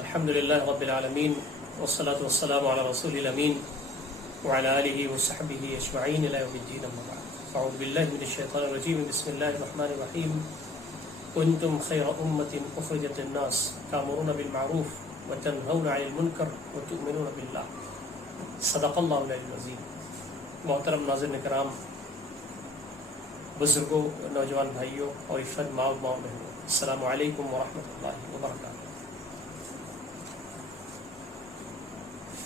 الحمد للہ رب العالمین والصلاة والسلام علی رسول الامین وعلی آلہ وصحبہ اجمعین الی یوم الدین اما بعد اعوذ باللہ من الشیطان الرجیم بسم اللہ الرحمن الرحیم کنتم خیر امۃ اخرجت للناس تأمرون بالمعروف وتنہون عن المنکر وتؤمنون باللہ صدق اللہ العلی العظیم۔ محترم ناظرین کرام، بزرگوں، نوجوان بھائیوں اور عزت ماؤ بہنوں، السلام علیکم ورحمۃ اللہ وبرکاتہ۔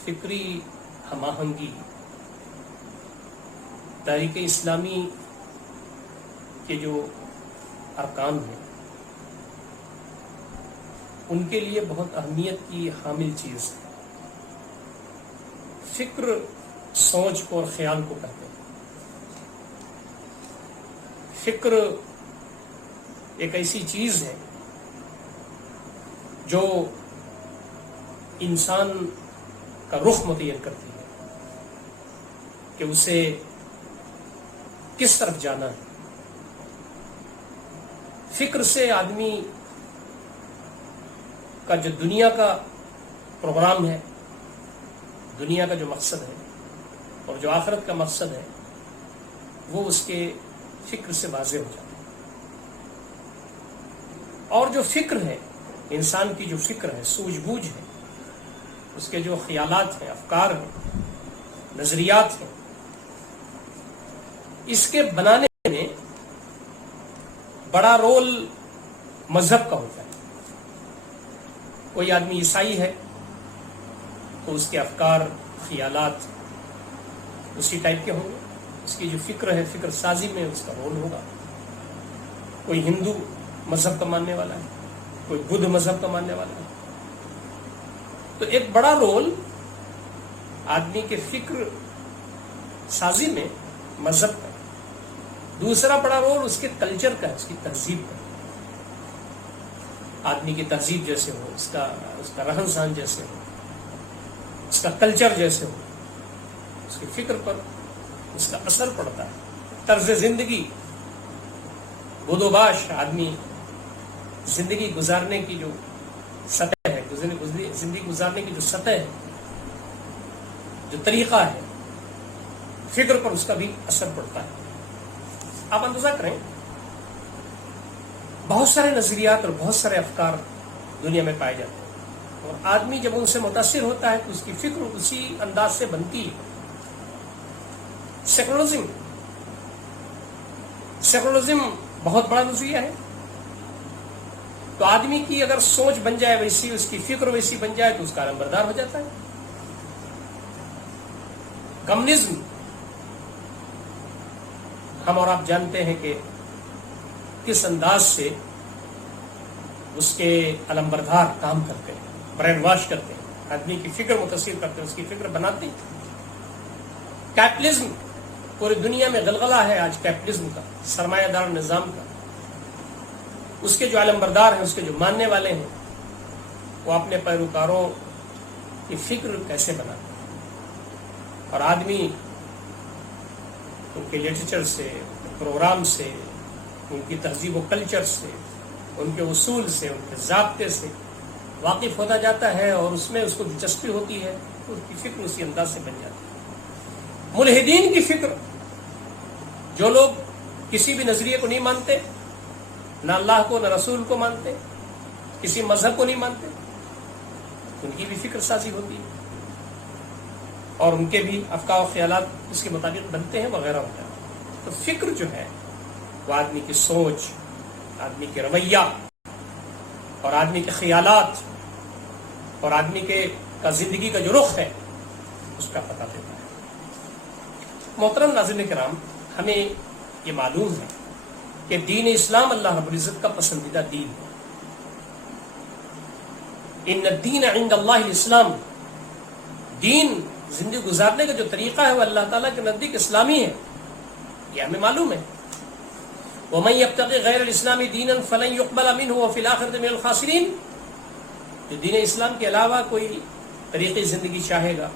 فکری ہم آہنگی تاریخ اسلامی کے جو ارکان ہیں ان کے لیے بہت اہمیت کی حامل چیز ہے۔ فکر سوچ کو اور خیال کو کہتے ہیں۔ فکر ایک ایسی چیز ہے جو انسان کا رخ متعین کرتی ہے کہ اسے کس طرف جانا ہے۔ فکر سے آدمی کا جو دنیا کا پروگرام ہے، دنیا کا جو مقصد ہے اور جو آخرت کا مقصد ہے، وہ اس کے فکر سے واضح ہو جاتا ہے۔ اور جو فکر ہے، انسان کی جو فکر ہے، سوجھ بوجھ ہے، اس کے جو خیالات ہیں، افکار ہیں، نظریات ہیں، اس کے بنانے میں بڑا رول مذہب کا ہوتا ہے۔ کوئی آدمی عیسائی ہے تو اس کے افکار، خیالات اسی ٹائپ کے ہوں گے، اس کی جو فکر ہے، فکر سازی میں اس کا رول ہوگا۔ کوئی ہندو مذہب کا ماننے والا ہے، کوئی بدھ مذہب کا ماننے والا ہے، تو ایک بڑا رول آدمی کے فکر سازی میں مذہب کا ہے۔ دوسرا بڑا رول اس کے کلچر کا ہے، اس کی تہذیب کا ہے۔ آدمی کی تہذیب جیسے ہو، اس کا رہن سہن جیسے ہو، اس کا کلچر جیسے ہو، اس کی فکر پر اس کا اثر پڑتا ہے۔ طرز زندگی، بود و باش، آدمی زندگی گزارنے کی جو سطح ہے، زندگی گزارنے کی جو سطح ہے، جو طریقہ ہے، فکر پر اس کا بھی اثر پڑتا ہے۔ آپ اندازہ کریں، بہت سارے نظریات اور بہت سارے افکار دنیا میں پائے جاتے ہیں، اور آدمی جب ان سے متاثر ہوتا ہے تو اس کی فکر اسی انداز سے بنتی ہے۔ سیکولرزم بہت بڑا نظریہ ہے۔ تو آدمی کی اگر سوچ بن جائے ویسی، اس کی فکر ویسی بن جائے تو اس کا علمبردار ہو جاتا ہے۔ کمیونزم، ہم اور آپ جانتے ہیں کہ کس انداز سے اس کے علمبردار کام کرتے ہیں، برین واش کرتے ہیں، آدمی کی فکر متاثر کرتے ہیں، اس کی فکر بناتے ہیں۔ کیپٹلزم، پوری دنیا میں غلغلہ ہے آج کیپٹلزم کا، سرمایہ دار نظام کا۔ اس کے جو علمبردار ہیں، اس کے جو ماننے والے ہیں، وہ اپنے پیروکاروں کی فکر کیسے بناتے ہیں، اور آدمی ان کے لٹریچر سے، پروگرام سے، ان کی تہذیب و کلچر سے، ان کے اصول سے، ان کے ضابطے سے واقف ہوتا جاتا ہے، اور اس میں اس کو دلچسپی ہوتی ہے، اس کی فکر اسی انداز سے بن جاتی ہے۔ ملحدین کی فکر، جو لوگ کسی بھی نظریے کو نہیں مانتے، نہ اللہ کو نہ رسول کو مانتے، کسی مذہب کو نہیں مانتے، ان کی بھی فکر سازی ہوتی ہے، اور ان کے بھی افکار و خیالات اس کے مطابق بنتے ہیں، وغیرہ وغیرہ۔ تو فکر جو ہے وہ آدمی کی سوچ، آدمی کے رویہ اور آدمی کے خیالات اور آدمی کا زندگی کا جو رخ ہے اس کا پتہ دیتا ہے۔ محترم ناظرین کرام، ہمیں یہ معلوم ہے کہ دین اسلام اللہ رب العزت کا پسندیدہ دین ہے۔ ان الدین عند اللہ الاسلام، دین، زندگی گزارنے کا جو طریقہ ہے وہ اللہ تعالیٰ کے نزدیک اسلامی ہے، یہ ہمیں معلوم ہے۔ وَمَن يَبْتَغِ غَيْرَ الْإِسْلَامِ دِينًا فَلَن يُقْبَلَ مِنْهُ وَفِي الْآخِرَةِ مِنَ الْخَاسِرِينَ، جو دین اسلام کے علاوہ کوئی طریقے زندگی چاہے گا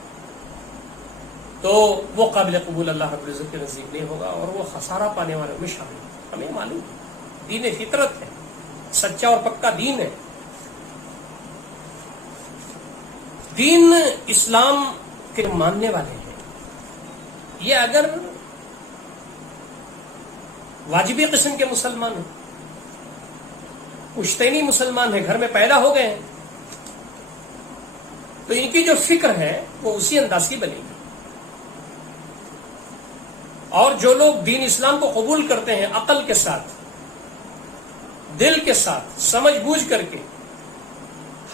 تو وہ قابل قبول اللہ رب العزت کے نزدیک نہیں ہوگا، اور وہ خسارہ پانے والوں میں شامل ہے۔ ہمیں معلوم ہے، دین فطرت ہے، سچا اور پکا دین ہے۔ دین اسلام کے ماننے والے ہیں، یہ اگر واجبی قسم کے مسلمان ہیں، پشتینی مسلمان ہیں، گھر میں پیدا ہو گئے ہیں، تو ان کی جو فکر ہے وہ اسی انداز کی بنے گی. اور جو لوگ دین اسلام کو قبول کرتے ہیں عقل کے ساتھ، دل کے ساتھ، سمجھ بوجھ کر کے،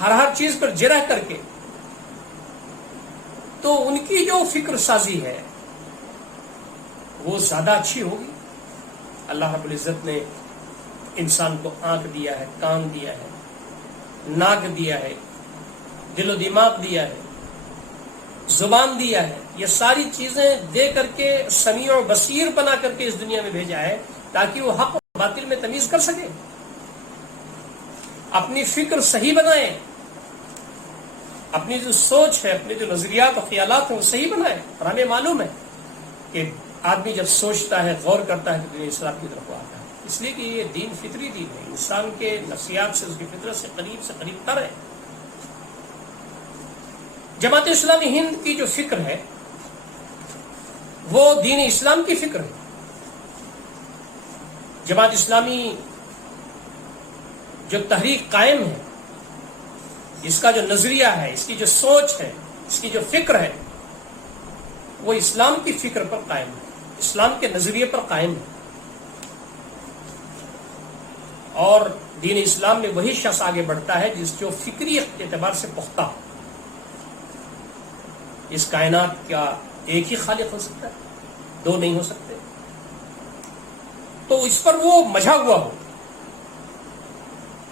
ہر چیز پر جرح کر کے، تو ان کی جو فکر سازی ہے وہ زیادہ اچھی ہوگی. اللہ رب العزت نے انسان کو آنکھ دیا ہے، کان دیا ہے، ناک دیا ہے، دل و دماغ دیا ہے، زبان دیا ہے. یہ ساری چیزیں دے کر کے سمیع و بصیر بنا کر کے اس دنیا میں بھیجا ہے تاکہ وہ حق و باطل میں تمیز کر سکے، اپنی فکر صحیح بنائے، اپنی جو سوچ ہے، اپنے جو نظریات و خیالات ہیں وہ صحیح بنائے. اور ہمیں معلوم ہے کہ آدمی جب سوچتا ہے، غور کرتا ہے تو دین اسلام کی طرف آتا ہے، اس لیے کہ یہ دین فطری دین ہے، انسان کے نفسیات سے، اس کی فطرت سے قریب تر ہے. جماعت اسلامی ہند کی جو فکر ہے وہ دین اسلام کی فکر ہے. جماعت اسلامی جو تحریک قائم ہے، اس کا جو نظریہ ہے، اس کی جو سوچ ہے، اس کی جو فکر ہے، وہ اسلام کی فکر پر قائم ہے، اسلام کے نظریے پر قائم ہے. اور دین اسلام میں وہی شخص آگے بڑھتا ہے جس جو فکری اعتبار سے پختہ ہو. اس کائنات کا ایک ہی خالق ہو سکتا ہے، دو نہیں ہو سکتے. تو اس پر وہ مجھا ہوا ہو،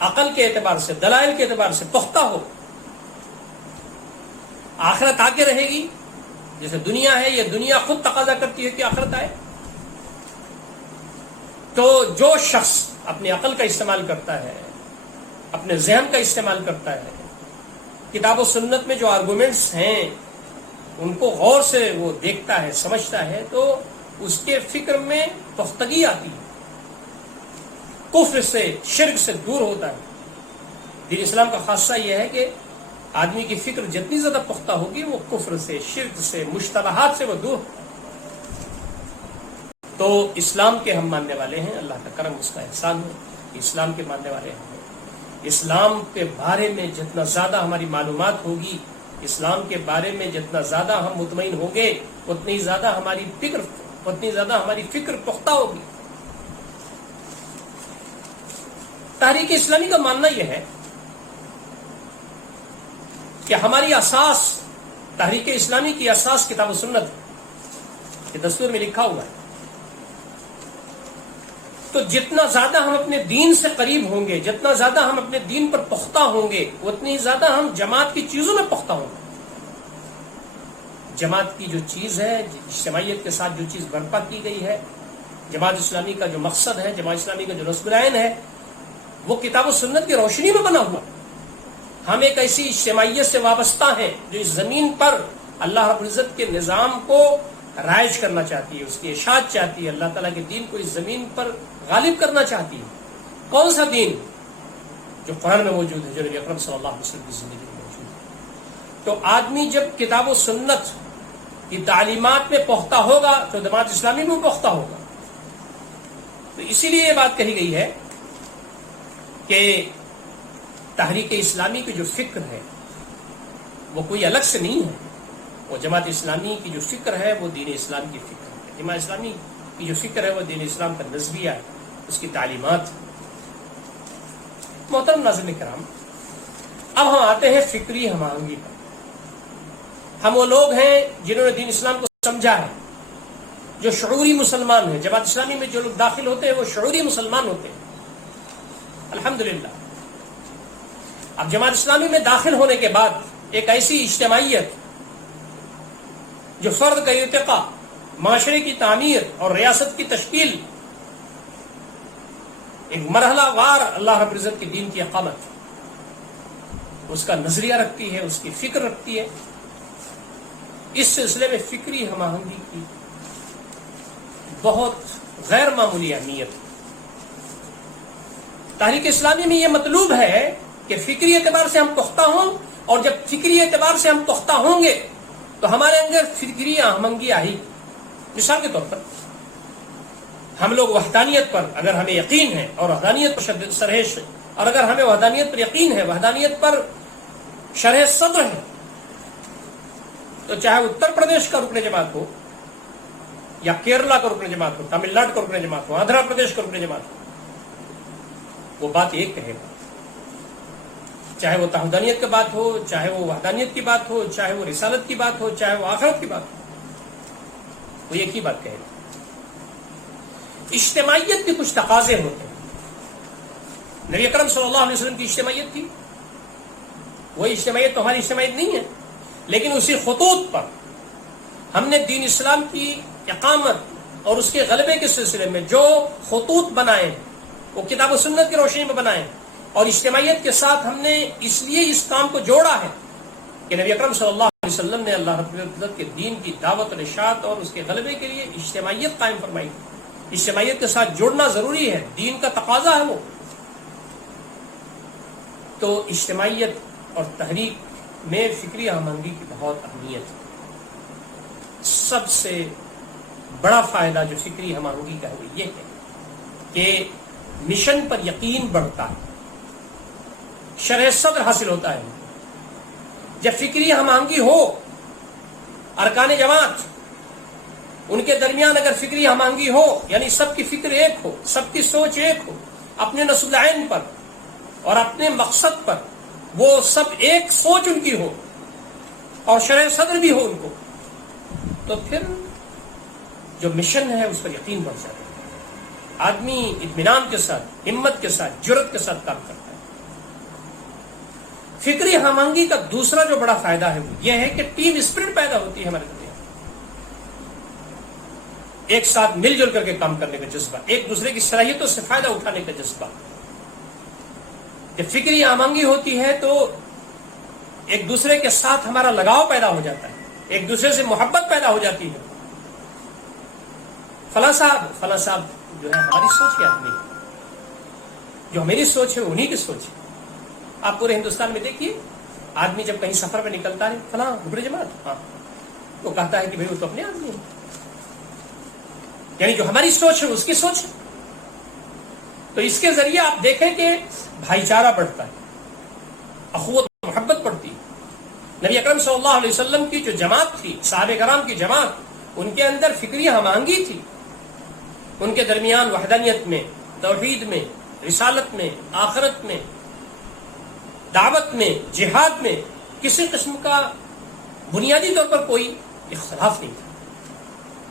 عقل کے اعتبار سے، دلائل کے اعتبار سے پختہ ہو. آخرت آگے رہے گی، جیسے دنیا ہے، یہ دنیا خود تقاضا کرتی ہے کہ آخرت آئے. تو جو شخص اپنی عقل کا استعمال کرتا ہے، اپنے ذہن کا استعمال کرتا ہے، کتاب و سنت میں جو آرگومنٹس ہیں ان کو غور سے وہ دیکھتا ہے، سمجھتا ہے، تو اس کے فکر میں پختگی آتی ہے، کفر سے، شرک سے دور ہوتا ہے. دین اسلام کا خاصہ یہ ہے کہ آدمی کی فکر جتنی زیادہ پختہ ہوگی وہ کفر سے، شرک سے، مشتبہات سے وہ دور. تو اسلام کے ہم ماننے والے ہیں، اللہ کا کرم، اس کا احسان ہے، اسلام کے ماننے والے ہیں. اسلام کے بارے میں جتنا زیادہ ہماری معلومات ہوگی، اسلام کے بارے میں جتنا زیادہ ہم مطمئن ہوں گے، اتنی زیادہ ہماری فکر پختہ ہوگی. تحریک اسلامی کا ماننا یہ ہے کہ ہماری اساس، تحریک اسلامی کی اساس کتاب و سنت ہے، یہ دستور میں لکھا ہوا ہے. تو جتنا زیادہ ہم اپنے دین سے قریب ہوں گے، جتنا زیادہ ہم اپنے دین پر پختہ ہوں گے، اتنی زیادہ ہم جماعت کی چیزوں میں پختہ ہوں گے. جماعت کی جو چیز ہے، اجتماعیت کے ساتھ جو چیز برپا کی گئی ہے، جماعت اسلامی کا جو مقصد ہے، جماعت اسلامی کا جو نصب العین ہے، وہ کتاب و سنت کی روشنی میں بنا ہوا. ہم ایک ایسی اجتماعیت سے وابستہ ہیں جو اس زمین پر اللہ رب العزت کے نظام کو رائج کرنا چاہتی ہے، اس کی اشاعت چاہتی ہے، اللہ تعالیٰ کے دین کو اس زمین پر غالب کرنا چاہتی ہے. کون سا دین؟ جو قرآن میں موجود ہے، جو نبی اکرم صلی اللہ علیہ وسلم کی زندگی میں موجود ہے. تو آدمی جب کتاب و سنت کی تعلیمات میں پختہ ہوگا تو جماعت اسلامی میں پختہ ہوگا. تو اسی لیے یہ بات کہی گئی ہے کہ تحریک اسلامی کی جو فکر ہے وہ کوئی الگ سے نہیں ہے، وہ جماعت اسلامی کی جو فکر ہے وہ دین اسلام کی فکر ہے. جماعت اسلامی کی جو فکر ہے وہ دین اسلام کا نظریہ ہے، اس کی تعلیمات. محترم ناظرین کرام، اب ہم آتے ہیں فکری ہم آہنگی پر. ہم وہ لوگ ہیں جنہوں نے دین اسلام کو سمجھا ہے، جو شعوری مسلمان ہیں. جماعت اسلامی میں جو لوگ داخل ہوتے ہیں وہ شعوری مسلمان ہوتے ہیں، الحمدللہ. اب جماعت اسلامی میں داخل ہونے کے بعد ایک ایسی اجتماعیت جو فرد کا ارتقاء، معاشرے کی تعمیر اور ریاست کی تشکیل، ایک مرحلہ وار اللہ رب العزت کے دین کی اقامت، اس کا نظریہ رکھتی ہے، اس کی فکر رکھتی ہے. اس سلسلے میں فکری ہم آہنگی کی بہت غیر معمولی اہمیت. تحریک اسلامی میں یہ مطلوب ہے کہ فکری اعتبار سے ہم پختہ ہوں اور جب فکری اعتبار سے ہم پختہ ہوں گے تو ہمارے اندر فکری آہنگی آئی. مثال کے طور پر ہم لوگ وحدانیت پر اگر ہمیں یقین ہے اور وحدانیت پر سرحش ہے، اور اگر ہمیں وحدانیت پر یقین ہے، وحدانیت پر شرح صدر ہے، تو چاہے اتر پردیش کا رکن جماعت ہو یا کیرلا کا رکن جماعت ہو، تمل ناڈو کا رکن جماعت ہو، آندھرا پردیش کا رکن جماعت ہو، وہ بات ایک کہے گا. چاہے وہ توحیدانیت کی بات ہو، چاہے وہ وحدانیت کی بات ہو، چاہے وہ رسالت کی بات ہو، چاہے وہ آخرت کی بات ہو، وہ ایک ہی بات کہے گا. اجتماعیت کے کچھ تقاضے ہوتے ہیں. نبی اکرم صلی اللہ علیہ وسلم کی اجتماعیت تھی، وہ اجتماعیت تو ہماری اجتماعیت نہیں ہے، لیکن اسی خطوط پر ہم نے دین اسلام کی اقامت اور اس کے غلبے کے سلسلے میں جو خطوط بنائے وہ کتاب و سنت کی روشنی میں بنائے، اور اجتماعیت کے ساتھ ہم نے اس لیے اس کام کو جوڑا ہے کہ نبی اکرم صلی اللہ علیہ وسلم نے اللہ رب العزت کے دین کی دعوت اور اشاعت اور اس کے غلبے کے لیے اجتماعیت قائم فرمائی. اجتماعیت کے ساتھ جوڑنا ضروری ہے، دین کا تقاضا ہے وہ. تو اجتماعیت اور تحریک میں فکری ہمانگی کی بہت اہمیت ہے. سب سے بڑا فائدہ جو فکری ہمانگی کا ہے وہ یہ ہے کہ مشن پر یقین بڑھتا ہے، شرح صدر حاصل ہوتا ہے. جب فکری ہمانگی ہو، ارکان جماعت ان کے درمیان اگر فکری ہمانگی ہو، یعنی سب کی فکر ایک ہو، سب کی سوچ ایک ہو، اپنے نصب العین پر اور اپنے مقصد پر وہ سب ایک سوچ ان کی ہو اور شرح صدر بھی ہو ان کو، تو پھر جو مشن ہے اس پر یقین بڑھ جاتا ہے. آدمی اطمینان کے ساتھ، ہمت کے ساتھ، جرأت کے ساتھ کام کرتا ہے. فکری ہمانگی کا دوسرا جو بڑا فائدہ ہے وہ یہ ہے کہ ٹیم اسپرٹ پیدا ہوتی ہے ہمارے درمیان. ایک ساتھ مل جل کر کے کام کرنے کا جذبہ، ایک دوسرے کی صلاحیتوں سے فائدہ اٹھانے کا جذبہ. جب فکری ہمانگی ہوتی ہے تو ایک دوسرے کے ساتھ ہمارا لگاؤ پیدا ہو جاتا ہے، ایک دوسرے سے محبت پیدا ہو جاتی ہے. فلاں صاحب جو ہے ہماری سوچ کے آدمی، جو میری سوچ ہے انہی کی سوچ ہے. آپ پورے ہندوستان میں دیکھیے، آدمی جب کہیں سفر میں نکلتا ہے، فلاں رکن جماعت، ہاں، وہ کہتا ہے کہ بھائی وہ تو اپنے آدمی ہے، یعنی جو ہماری سوچ ہے اس کی سوچ ہے. تو اس کے ذریعے آپ دیکھیں کہ بھائی چارہ بڑھتا ہے، اخوت محبت بڑھتی ہے. نبی اکرم صلی اللہ علیہ وسلم کی جو جماعت تھی، صحابہ کرام کی جماعت، ان کے اندر فکری ہمانگی تھی. ان کے درمیان وحدانیت میں، توحید میں، رسالت میں، آخرت میں، دعوت میں، جہاد میں کسی قسم کا بنیادی طور پر کوئی اختلاف نہیں تھا.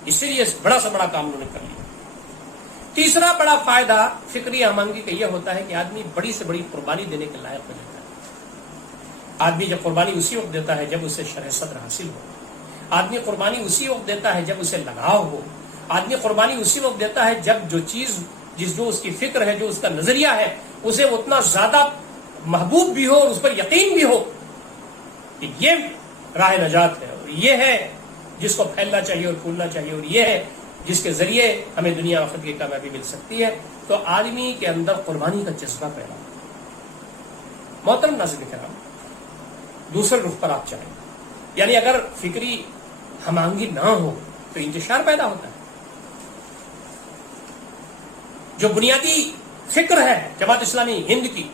اسی لیے بڑا سے بڑا کام انہوں نے کر لیا. تیسرا بڑا فائدہ فکری ہمانگی کا یہ ہوتا ہے کہ آدمی بڑی سے بڑی قربانی دینے کے لائق ہو جاتا ہے. آدمی جب قربانی اسی وقت دیتا ہے جب اسے شرح صدر حاصل ہو. آدمی قربانی اسی وقت دیتا ہے جب اسے لگاؤ ہو. آدمی قربانی اسی وقت دیتا ہے جب جو چیز جو اس کی فکر ہے، جو اس کا نظریہ ہے، اسے اتنا زیادہ محبوب بھی ہو اور اس پر یقین بھی ہو کہ یہ راہ نجات ہے، اور یہ ہے جس کو پھیلنا چاہیے اور پھولنا چاہیے، اور یہ ہے جس کے ذریعے ہمیں دنیا آخرت کی کامیابی مل سکتی ہے. تو آدمی کے اندر قربانی کا جذبہ پیدا ہوتا ہے. محترم ناظرین کرام، دوسرے رخ پر آپ چاہیں، یعنی اگر فکری ہمانگی نہ ہو تو انتشار پیدا ہوتا ہے. جو بنیادی فکر ہے جماعت اسلامی ہند کی،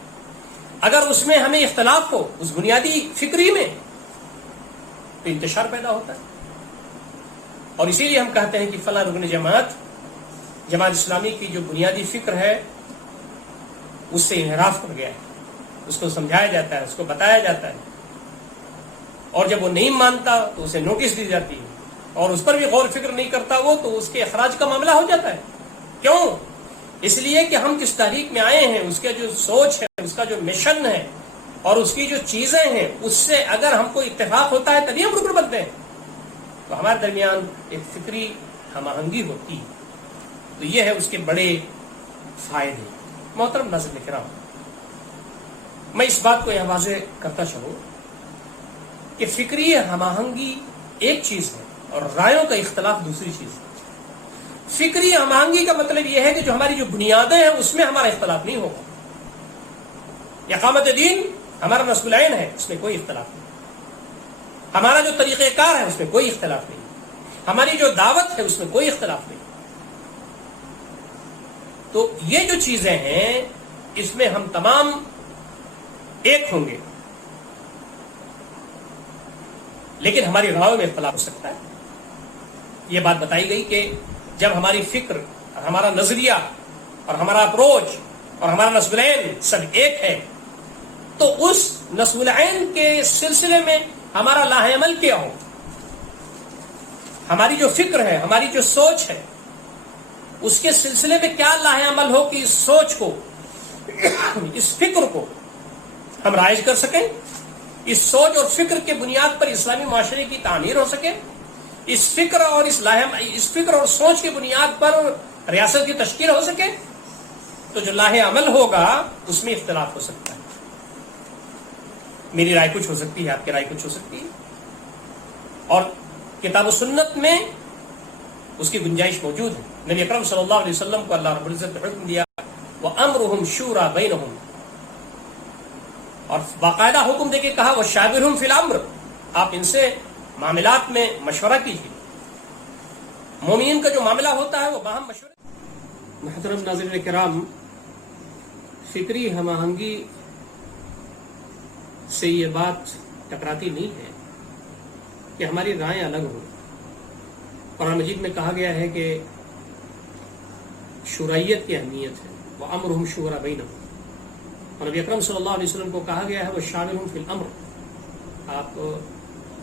اگر اس میں ہمیں اختلاف ہو اس بنیادی فکری میں، تو انتشار پیدا ہوتا ہے. اور اسی لیے ہم کہتے ہیں کہ فلاں رکن جماعت اسلامی کی جو بنیادی فکر ہے اس سے انحراف کر گیا ہے. اس کو سمجھایا جاتا ہے، اس کو بتایا جاتا ہے، اور جب وہ نہیں مانتا تو اسے نوٹس دی جاتی ہے، اور اس پر بھی غور فکر نہیں کرتا وہ، تو اس کے اخراج کا معاملہ ہو جاتا ہے. کیوں؟ اس لیے کہ ہم کس تحریک میں آئے ہیں، اس کا جو سوچ ہے، اس کا جو مشن ہے اور اس کی جو چیزیں ہیں، اس سے اگر ہم کو اتفاق ہوتا ہے تبھی ہم رکن بنتے ہیں. تو ہمارے درمیان ایک فکری ہم آہنگی ہوتی ہے. تو یہ ہے اس کے بڑے فائدے. محترم ناظرین کرام، میں اس بات کو یہاں واضح کرتا چلوں کہ فکری ہم آہنگی ایک چیز ہے اور رائوں کا اختلاف دوسری چیز ہے. فکری ہم آہنگی کا مطلب یہ ہے کہ جو ہماری جو بنیادیں ہیں اس میں ہمارا اختلاف نہیں ہوگا. اقامت دین ہمارا نسب العین ہے اس میں کوئی اختلاف نہیں، ہمارا جو طریقہ کار ہے اس میں کوئی اختلاف نہیں، ہماری جو دعوت ہے اس میں کوئی اختلاف نہیں. تو یہ جو چیزیں ہیں اس میں ہم تمام ایک ہوں گے، لیکن ہماری رائے میں اختلاف ہو سکتا ہے. یہ بات بتائی گئی کہ جب ہماری فکر، ہمارا نظریہ اور ہمارا اپروچ اور ہمارا نسب العین سب ایک ہے تو اس نسب العین کے سلسلے میں ہمارا لاہ عمل کیا ہو، ہماری جو فکر ہے، ہماری جو سوچ ہے، اس کے سلسلے میں کیا لاہ عمل ہو کہ اس سوچ کو، اس فکر کو ہم رائج کر سکیں، اس سوچ اور فکر کے بنیاد پر اسلامی معاشرے کی تعمیر ہو سکے، اس فکر اور سوچ کی بنیاد پر ریاست کی تشکیل ہو سکے. تو جو لاہ عمل ہوگا اس میں اختلاف ہو سکتا ہے. میری رائے کچھ ہو سکتی ہے، آپ کی رائے کچھ ہو سکتی ہے، اور کتاب و سنت میں اس کی گنجائش موجود ہے. نبی اکرم صلی اللہ علیہ وسلم کو اللہ رب العزت نے حکم دیا وَأَمْرُهُمْ شُورَى بَيْنَهُمْ، اور باقاعدہ حکم دے کے کہا وَشَاوِرْهُمْ فِي الْأَمْرِ، آپ ان سے معاملات میں مشورہ کیجیے. مومنین کا جو معاملہ ہوتا ہے وہ باہم مشورہ. محترم ناظرین کرام، فکری ہم آہنگی سے یہ بات ٹکراتی نہیں ہے کہ ہماری رائیں الگ ہوں. قرآن مجید میں کہا گیا ہے کہ شورائیت کی اہمیت ہے، وَأَمْرُهُمْ شُورَى بَيْنَهُمْ، اور نبی اکرم صلی اللہ علیہ وسلم کو کہا گیا ہے وَشَاوِرْهُمْ فِي الْأَمْرِ، آپ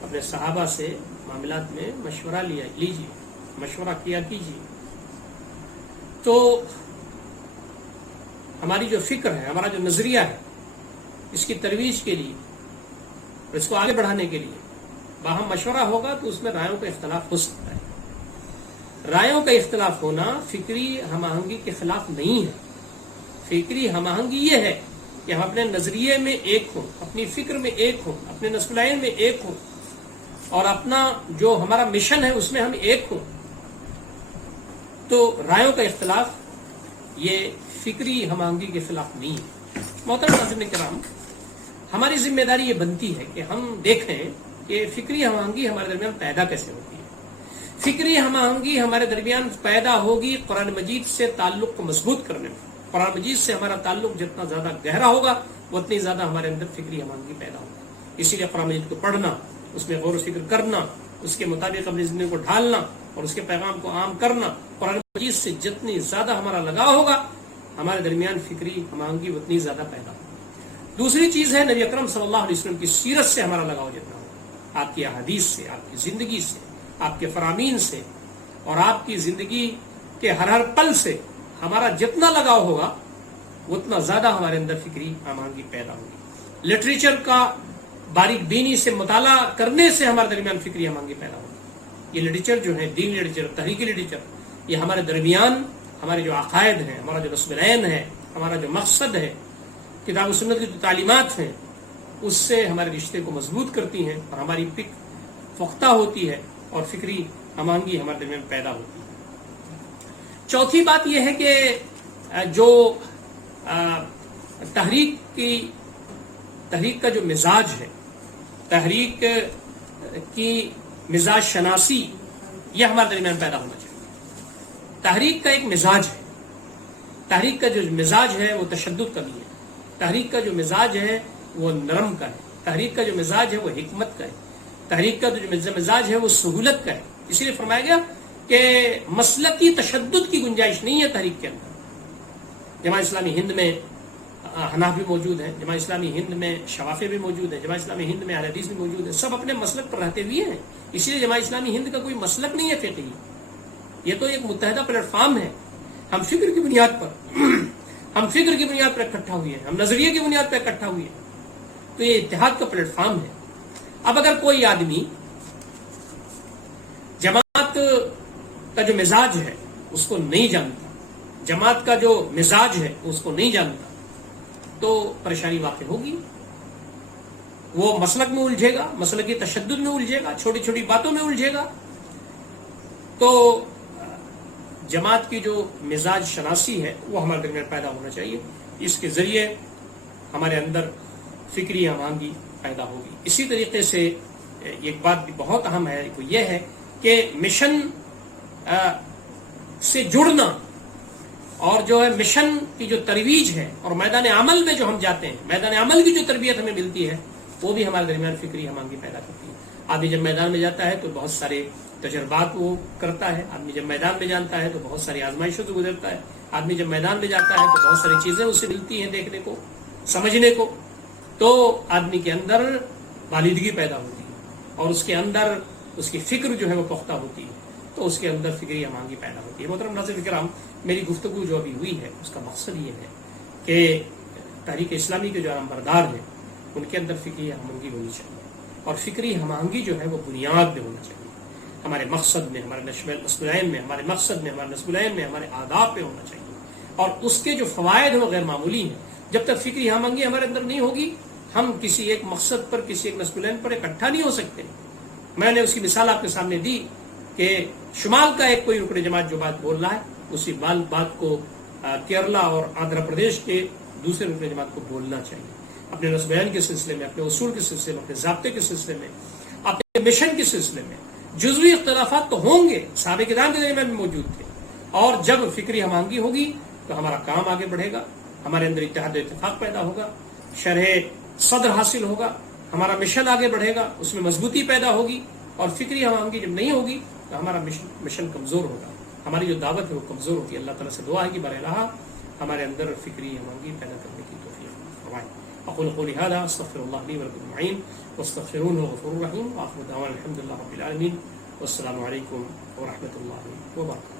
اپنے صحابہ سے معاملات میں مشورہ لیجیے، مشورہ کیا کیجیے. تو ہماری جو فکر ہے، ہمارا جو نظریہ ہے، اس کی ترویج کے لیے اور اس کو آگے بڑھانے کے لیے باہم مشورہ ہوگا تو اس میں رائوں کا اختلاف ہو سکتا ہے. رائوں کا اختلاف ہونا فکری ہم آہنگی کے خلاف نہیں ہے. فکری ہم آہنگی یہ ہے کہ ہم اپنے نظریے میں ایک ہوں، اپنی فکر میں ایک ہوں، اپنے نسب العین میں ایک ہوں، اور اپنا جو ہمارا مشن ہے اس میں ہم ایک ہوں. تو رائوں کا اختلاف یہ فکری ہم آہنگی کے خلاف نہیں ہے. محترم ناظرین کرام، ہماری ذمہ داری یہ بنتی ہے کہ ہم دیکھیں کہ فکری ہم آہنگی ہمارے درمیان پیدا کیسے ہوتی ہے. فکری ہم آہنگی ہمارے درمیان پیدا ہوگی قرآن مجید سے تعلق کو مضبوط کرنے میں. قرآن مجید سے ہمارا تعلق جتنا زیادہ گہرا ہوگا اتنی زیادہ ہمارے اندر فکری ہم آہنگی پیدا ہوگی. اسی لیے قرآن مجید کو پڑھنا، اس میں غور و فکر کرنا، اس کے مطابق اپنی زندگی کو ڈھالنا اور اس کے پیغام کو عام کرنا، قرآن مجید سے جتنی زیادہ ہمارا لگاؤ ہوگا ہمارے درمیان فکری ہم آہنگی اتنی زیادہ پیدا ہوگی. دوسری چیز ہے نبی اکرم صلی اللہ علیہ وسلم کی سیرت سے ہمارا لگاؤ جتنا ہوگا، آپ کی احادیث سے، آپ کی زندگی سے، آپ کے فرامین سے اور آپ کی زندگی کے ہر پل سے ہمارا جتنا لگاؤ ہوگا اتنا زیادہ ہمارے اندر فکری ہم آہنگی پیدا ہوگی. لٹریچر کا باریک بینی سے مطالعہ کرنے سے ہمارے درمیان فکری ہم آہنگی پیدا ہوگی. یہ لٹریچر جو ہے، دینی لٹریچر، تحریکی لٹریچر، یہ ہمارے درمیان ہمارے جو عقائد ہیں، ہمارا جو نسب العین ہے، ہمارا جو مقصد ہے، کتاب و سنت کی جو تعلیمات ہیں، اس سے ہمارے رشتے کو مضبوط کرتی ہیں اور ہماری فکر پختہ ہوتی ہے اور فکری ہم آہنگی ہمارے درمیان پیدا ہوتی ہے. چوتھی بات یہ ہے کہ جو تحریک کا جو مزاج ہے، تحریک کی مزاج شناسی، یہ ہمارے درمیان پیدا ہونا چاہیے. تحریک کا ایک مزاج ہے، تحریک کا جو مزاج ہے وہ تشدد کا نہیں ہے. تحریک کا جو مزاج ہے وہ نرم کا ہے. تحریک کا جو مزاج ہے وہ حکمت کا ہے. تحریک کا جو مزاج ہے وہ سہولت کا ہے. اسی لیے فرمایا گیا کہ مسلکی تشدد کی گنجائش نہیں ہے تحریک کے اندر. جماعت اسلامی ہند میں حناف بھی موجود ہیں، جماعت اسلامی ہند میں شوافی بھی موجود ہیں، جماعت اسلامی ہند میں اہل حدیث بھی موجود ہیں. سب اپنے مسلک پر رہتے ہوئے ہیں. اسی لیے جماعت اسلامی ہند کا کوئی مسلک نہیں ہے فقہی. یہ تو ایک متحدہ پلیٹ فارم ہے. ہم فکر کی بنیاد پر اکٹھا ہوئے ہیں، ہم نظریے کی بنیاد پر اکٹھا ہوئے ہیں. تو یہ اتحاد کا پلیٹ فارم ہے. اب اگر کوئی آدمی جماعت کا جو مزاج ہے اس کو نہیں جانتا، جماعت کا جو مزاج ہے اس کو نہیں جانتا، تو پریشانی واقع ہوگی. وہ مسلک میں الجھے گا، مسلکی تشدد میں الجھے گا، چھوٹی چھوٹی باتوں میں الجھے گا. تو جماعت کی جو مزاج شناسی ہے وہ ہمارے درمیان پیدا ہونا چاہیے. اس کے ذریعے ہمارے اندر فکری ہم آہنگی پیدا ہوگی۔ اسی طریقے سے ایک بات بھی بہت اہم ہے، وہ یہ ہے کہ مشن سے جڑنا اور جو ہے مشن کی جو ترویج ہے اور میدان عمل میں جو ہم جاتے ہیں، میدان عمل کی جو تربیت ہمیں ملتی ہے، وہ بھی ہمارے درمیان فکری ہم آہنگی پیدا کرتی ہے۔ آدمی جب میدان میں جاتا ہے تو بہت سارے تجربات وہ کرتا ہے، آدمی جب میدان میں جانتا ہے تو بہت ساری آزمائشوں سے گزرتا ہے، آدمی جب میدان میں جاتا ہے تو بہت ساری چیزیں اسے ملتی ہیں دیکھنے کو، سمجھنے کو، تو آدمی کے اندر بالغی پیدا ہوتی ہے اور اس کے اندر اس کی فکر جو ہے وہ پختہ ہوتی ہے، تو اس کے اندر فکری ہم آہنگی پیدا ہوتی ہے۔ محترم ناظرین کرام، میری گفتگو جو ابھی ہوئی ہے اس کا مقصد یہ ہے کہ تحریک اسلامی کے جو علمبردار ہیں ان کے اندر فکری ہم آہنگی ہونی چاہیے، اور فکری ہم آہنگی جو ہے وہ بنیاد میں ہونا چاہیے، ہمارے مقصد میں، ہمارے نسبین میں، ہمارے مقصد میں، ہمارے نسبین میں، ہمارے آداب پہ ہونا چاہیے، اور اس کے جو فوائد ہیں وہ غیر معمولی ہیں۔ جب تک فکری ہم آہنگی ہمارے اندر نہیں ہوگی، ہم کسی ایک مقصد پر، کسی ایک نسبین پر اکٹھا نہیں ہو سکتے۔ میں نے اس کی مثال آپ کے سامنے دی کہ شمال کا ایک کوئی رکن جماعت جو بات بول رہا ہے، اسی بات کو کیرلا اور آندھرا پردیش کے دوسرے رکن جماعت کو بولنا چاہیے، اپنے نسبین کے سلسلے میں، اپنے اصول کے سلسلے میں، اپنے ضابطے کے سلسلے میں، اپنے مشن کے سلسلے میں۔ جزوی اختلافات تو ہوں گے، صحابہ کرام کے ذریعے میں بھی موجود تھے، اور جب فکری ہم آہنگی ہوگی تو ہمارا کام آگے بڑھے گا، ہمارے اندر اتحاد و اتفاق پیدا ہوگا، شرح صدر حاصل ہوگا، ہمارا مشن آگے بڑھے گا، اس میں مضبوطی پیدا ہوگی۔ اور فکری ہم آہنگی جب نہیں ہوگی تو ہمارا مشن کمزور ہوگا، ہماری جو دعوت ہے وہ کمزور ہوتی ہے۔ اللہ تعالیٰ سے دعا ہے کہ بر الہ ہمارے اندر فکری ہم آہنگی پیدا کرنے کی توفیق فرمائے۔ اقول قولی ھذا استغفر اللہ لی ولکم اجمعین واستغفروہ غفور رحیم، وآخر دعوانا الحمد للہ رب العالمین، والسلام علیکم ورحمۃ اللہ وبرکاتہ۔